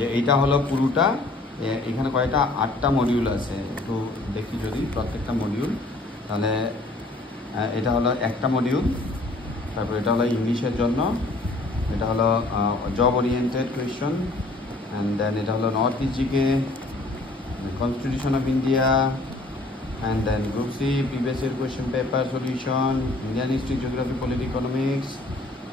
যে এইটা হলো পুরোটা। এখানে কয়টা 8টা মডিউল আছে, একটু দেখি যদি প্রত্যেকটা মডিউল। তাহলে এটা হলো একটা মডিউল, তারপর এটা হলো ইংলিশের জন্য, এটা হলো job oriented question, and then এটা হলো north east GK, constitution of India, and then group C previous year question paper solution, Indian history geography political economics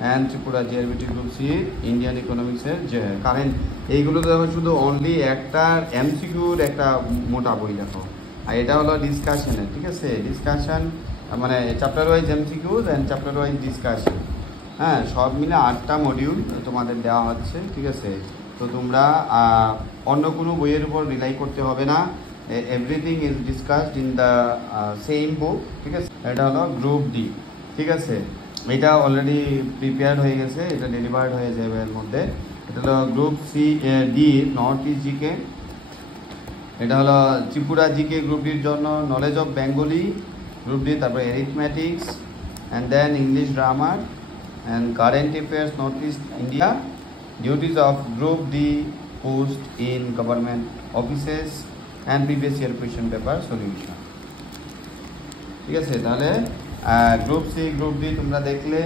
and Tripura GRBT group C Indian ইকোনমিক্সের যে কারেন্ট। এইগুলো দেখো শুধু only একটা এমসিকিউর একটা মোটা বই দেখো, আর এটা হলো ডিসকাশনের, ঠিক আছে? ডিসকাশন মানে chapter wise MCQ and chapter wise discussion. হ্যাঁ, সব মিলে 8টা মডিউল তোমাদের দেওয়া হচ্ছে, ঠিক আছে? তো তোমরা অন্য কোনো বইয়ের উপর রিলাই করতে হবে না, everything is discussed in the same book, ঠিক আছে? এটা হলো গ্রুপ ডি, ঠিক আছে? এটা অলরেডি প্রিপেয়ার হয়ে গেছে, এটা ডেলিভার্ড হয়ে যাবে এর মধ্যে। এটা হলো group C D north east GK, এটা হলো ত্রিপুরা জিকে গ্রুপ ডির জন্য knowledge of Bengali group D, তারপরে arithmetics and then English grammar and current affairs north east India, duties of group D post in government offices and previous year question paper solution, ঠিক আছে? তাহলে group C group D তোমরা দেখলে।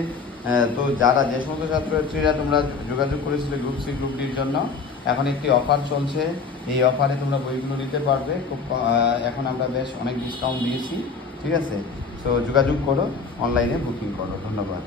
তো যারা যে সমস্ত ছাত্রছাত্রীরা তোমরা যোগাযোগ করেছিলে গ্রুপ সি গ্রুপ ডির জন্য, এখন একটি অফার চলছে, এই অফারে তোমরা বইগুলো নিতে পারবে খুব। এখন আমরা বেশ অনেক ডিসকাউন্ট দিয়েছি, ঠিক আছে? তো যোগাযোগ করো, অনলাইনে বুকিং করো। ধন্যবাদ।